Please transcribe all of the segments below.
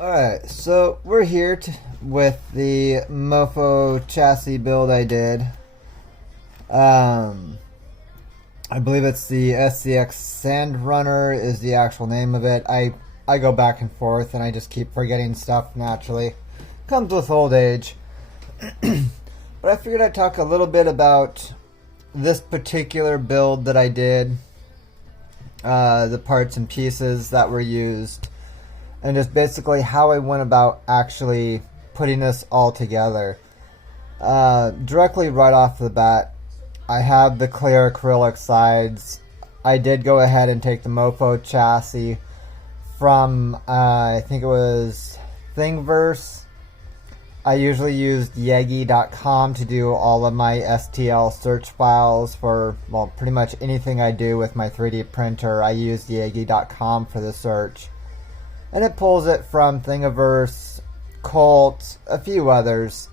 Alright, so we're here with the Mofo chassis build I did. I believe it's the SCX Sandrunner is the actual name of it. I go back and forth and I just keep forgetting stuff naturally. Comes with old age. But I figured I'd talk a little bit about this particular build that I did. The parts and pieces that were used. And just basically how I went about actually putting this all together. Directly right off the bat, I have the clear acrylic sides. I did go ahead and take the Mofo chassis from, I think it was Thingiverse. I usually used Yagi.com to do all of my STL search files for, well, pretty much anything I do with my 3D printer. I use Yagi.com for the search. And it pulls it from Thingiverse, Colt, a few others.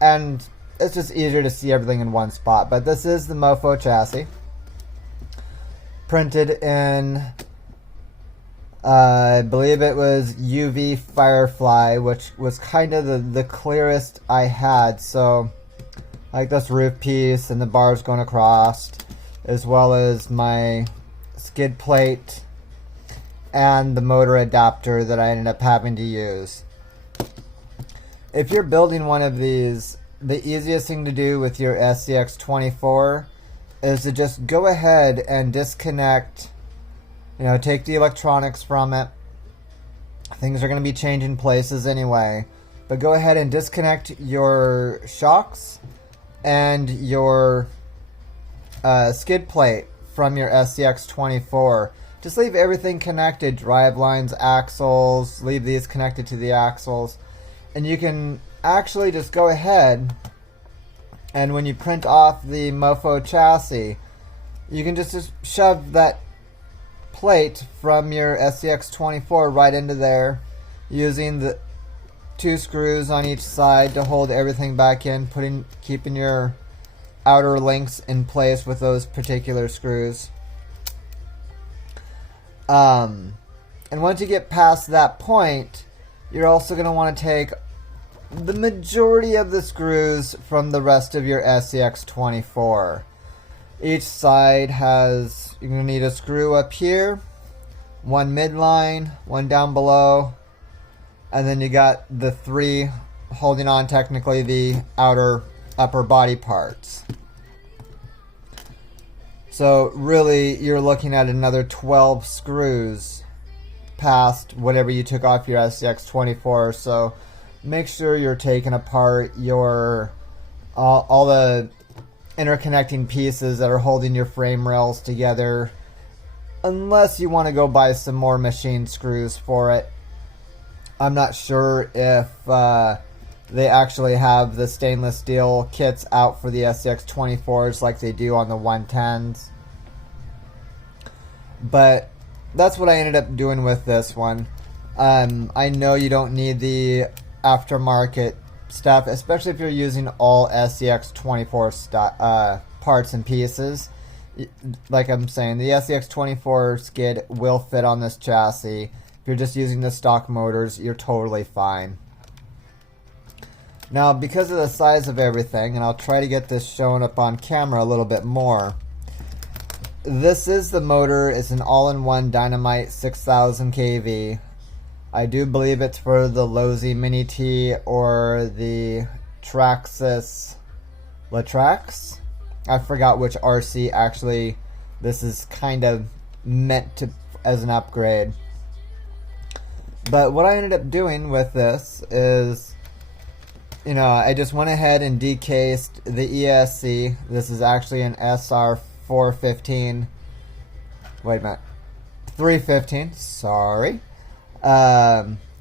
And it's just easier to see everything in one spot. But this is the Mofo chassis. Printed in, I believe it was UV Firefly, which was kind of the clearest I had. So, like this roof piece and the bars going across, as well as my skid plate and the motor adapter that I ended up having to use. If you're building one of these, the easiest thing to do with your SCX24 is to just go ahead and disconnect, take the electronics from it. Things are going to be changing places anyway, but go ahead and disconnect your shocks and your skid plate from your SCX24. Just leave everything connected, drive lines, axles, leave these connected to the axles. And you can actually just go ahead and when you print off the Mofo chassis, you can just shove that plate from your SCX24 right into there using the 2 screws on each side to hold everything back in, keeping your outer links in place with those particular screws. And once you get past that point, you're also going to want to take the majority of the screws from the rest of your SCX24. Each side has, you're going to need a screw up here, one midline, one down below, and then you got the 3 holding on technically the outer upper body parts. So really, you're looking at another 12 screws past whatever you took off your SCX24. So make sure you're taking apart your all the interconnecting pieces that are holding your frame rails together. Unless you want to go buy some more machine screws for it. I'm not sure if they actually have the stainless steel kits out for the SCX24s like they do on the 110s. But that's what I ended up doing with this one. I know you don't need the aftermarket stuff, especially if you're using all SCX24 parts and pieces. Like I'm saying, the SCX24 skid will fit on this chassis. If you're just using the stock motors, you're totally fine. Now, because of the size of everything, and I'll try to get this shown up on camera a little bit more, this is the motor. It's an all-in-one Dynamite 6000 kV. I do believe it's for the Lozi Mini T or the Traxxas Latrax. I forgot which RC actually this is kind of meant to as an upgrade. But what I ended up doing with this is, I just went ahead and decased the ESC. This is actually an SR415. Wait a minute. 315. Sorry.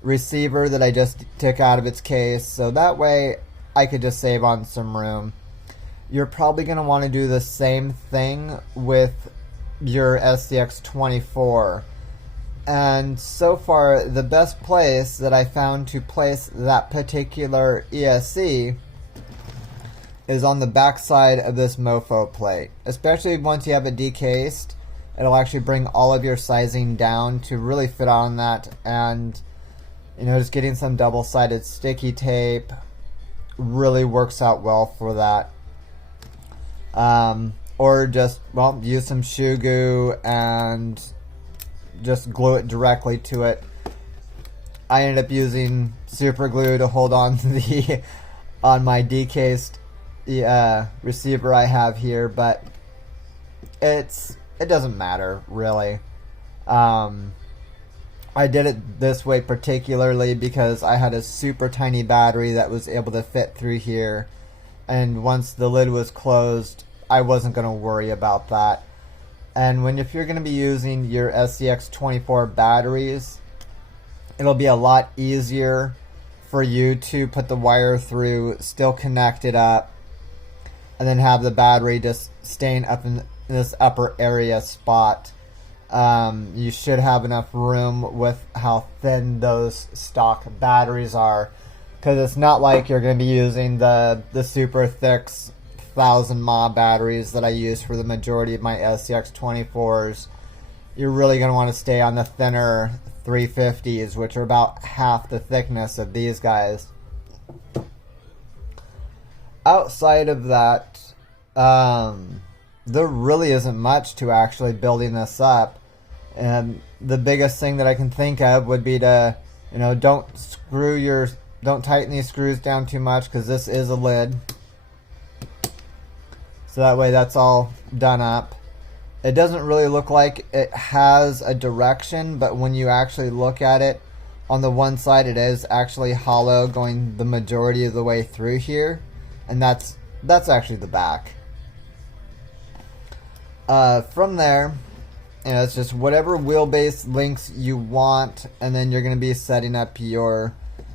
Receiver that I just took out of its case. So that way I could just save on some room. You're probably going to want to do the same thing with your SCX24. And so far, the best place that I found to place that particular ESC is on the back side of this Mofo plate. Especially once you have it decased, it'll actually bring all of your sizing down to really fit on that. And You know, just getting some double-sided sticky tape really works out well for that. Or just, well, use some shoe glue and just glue it directly to it. I ended up using super glue to hold on to the on my decased receiver I have here, but it doesn't matter really. I did it this way particularly because I had a super tiny battery that was able to fit through here, and once the lid was closed, I wasn't going to worry about that. And if you're going to be using your SCX24 batteries, it'll be a lot easier for you to put the wire through, still connect it up, and then have the battery just staying up in this upper area spot. You should have enough room with how thin those stock batteries are, because it's not like you're going to be using the super thick 1000 mAh batteries that I use for the majority of my SCX24s. You're really going to want to stay on the thinner 350s, which are about half the thickness of these guys. Outside of that, there really isn't much to actually building this up. And the biggest thing that I can think of would be to, don't tighten these screws down too much, because this is a lid. So that way that's all done up. It doesn't really look like it has a direction, but when you actually look at it, on the one side it is actually hollow going the majority of the way through here, and that's actually the back. From there, it's just whatever wheelbase lengths you want, and then you're going to be setting up your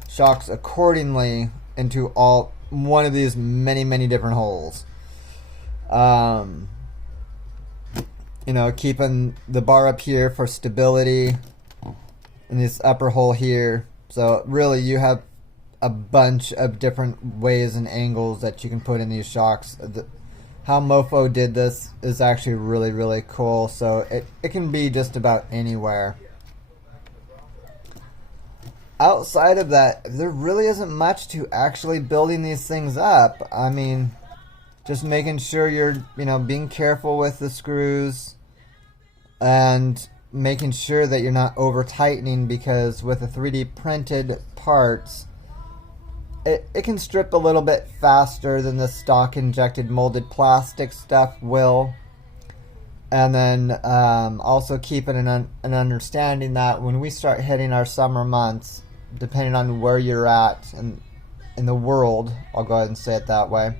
shocks accordingly into one of these many different holes. Keeping the bar up here for stability, and this upper hole here. So really you have a bunch of different ways and angles that you can put in these shocks. How Mofo did this is actually really cool. So it can be just about anywhere. Outside of that, there really isn't much to actually building these things up. I mean, just making sure you're, being careful with the screws and making sure that you're not over tightening, because with the 3D printed parts, it can strip a little bit faster than the stock injected molded plastic stuff will. And then also keeping an understanding that when we start hitting our summer months, depending on where you're at in the world, I'll go ahead and say it that way,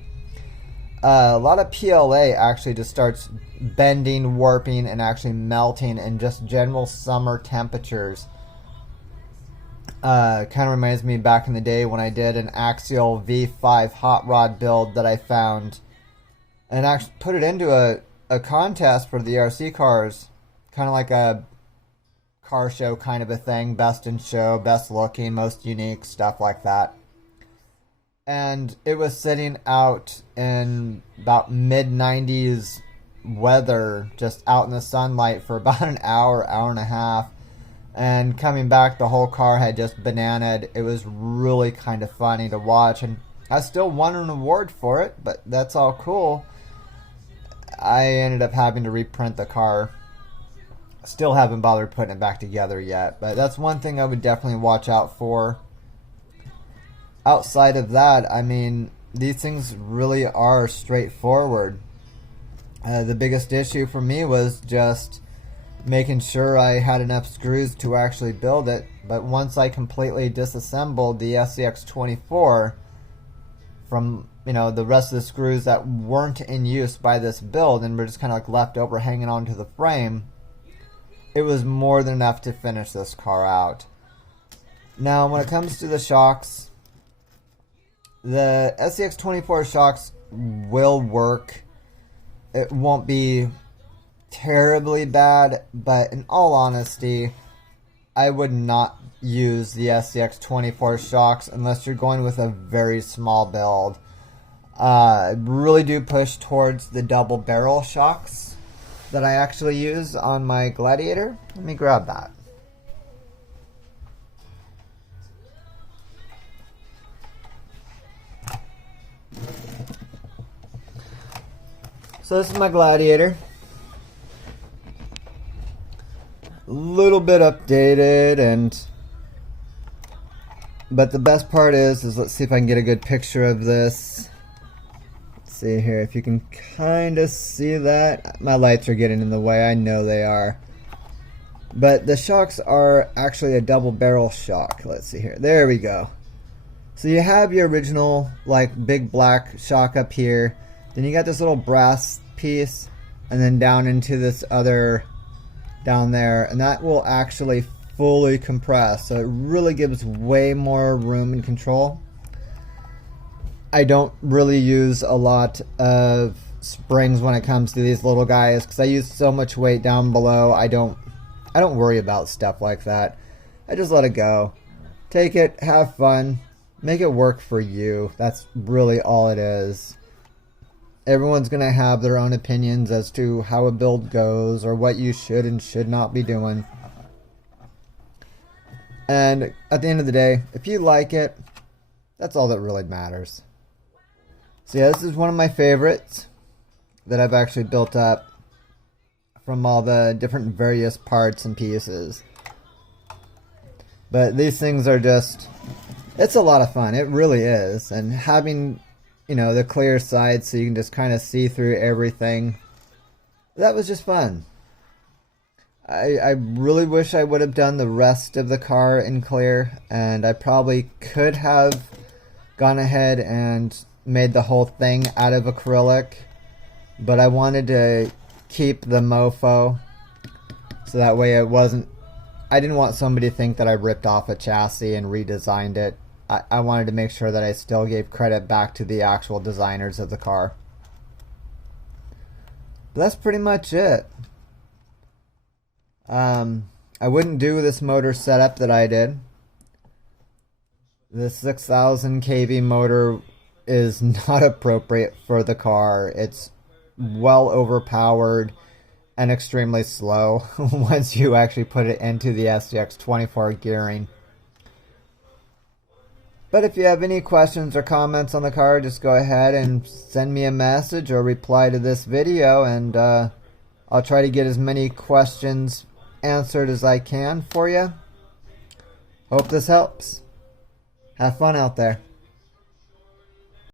a lot of PLA actually just starts bending, warping, and actually melting in just general summer temperatures. Kind of reminds me back in the day when I did an axial V5 hot rod build that I found, and actually put it into a contest for the RC cars, kind of like a car show kind of a thing, best in show, best looking, most unique, stuff like that. And it was sitting out in about mid-90s weather, just out in the sunlight for about an hour and a half. And coming back, the whole car had just bananaed. It was really kind of funny to watch. And I still won an award for it, but that's all cool. I ended up having to reprint the car. Still haven't bothered putting it back together yet. But that's one thing I would definitely watch out for. Outside of that, I mean, these things really are straightforward. The biggest issue for me was just making sure I had enough screws to actually build it. But once I completely disassembled the SCX24 from, the rest of the screws that weren't in use by this build and were just kind of like left over hanging onto the frame, it was more than enough to finish this car out. Now, when it comes to the shocks, the SCX24 shocks will work. It won't be terribly bad, but in all honesty, I would not use the SCX24 shocks unless you're going with a very small build. I really do push towards the double barrel shocks that I actually use on my Gladiator. Let me grab that. So this is my Gladiator. A little bit updated, but the best part is let's see if I can get a good picture of this. Let's see here if you can kind of see that. My lights are getting in the way, I know they are. But the shocks are actually a double barrel shock. Let's see here. There we go. So you have your original like big black shock up here. Then you got this little brass piece, and then down into this other down there, and that will actually fully compress. So it really gives way more room and control. I don't really use a lot of springs when it comes to these little guys because I use so much weight down below. I don't worry about stuff like that. I just let it go. Take it, have fun, make it work for you. That's really all it is. Everyone's going to have their own opinions as to how a build goes or what you should and should not be doing. And at the end of the day, if you like it, that's all that really matters. So yeah, this is one of my favorites that I've actually built up from all the different various parts and pieces. But these things are just, it's a lot of fun. It really is. And having, you know, the clear side so you can just kind of see through everything, that was just fun. I really wish I would have done the rest of the car in clear, and I probably could have gone ahead and made the whole thing out of acrylic, but I wanted to keep the Mofo so that way it wasn't, I didn't want somebody to think that I ripped off a chassis and redesigned it. I wanted to make sure that I still gave credit back to the actual designers of the car. But that's pretty much it. I wouldn't do this motor setup that I did. The 6000 kV motor is not appropriate for the car. It's well overpowered and extremely slow once you actually put it into the SCX24 gearing. But if you have any questions or comments on the car, just go ahead and send me a message or reply to this video, and I'll try to get as many questions answered as I can for you. Hope this helps. Have fun out there.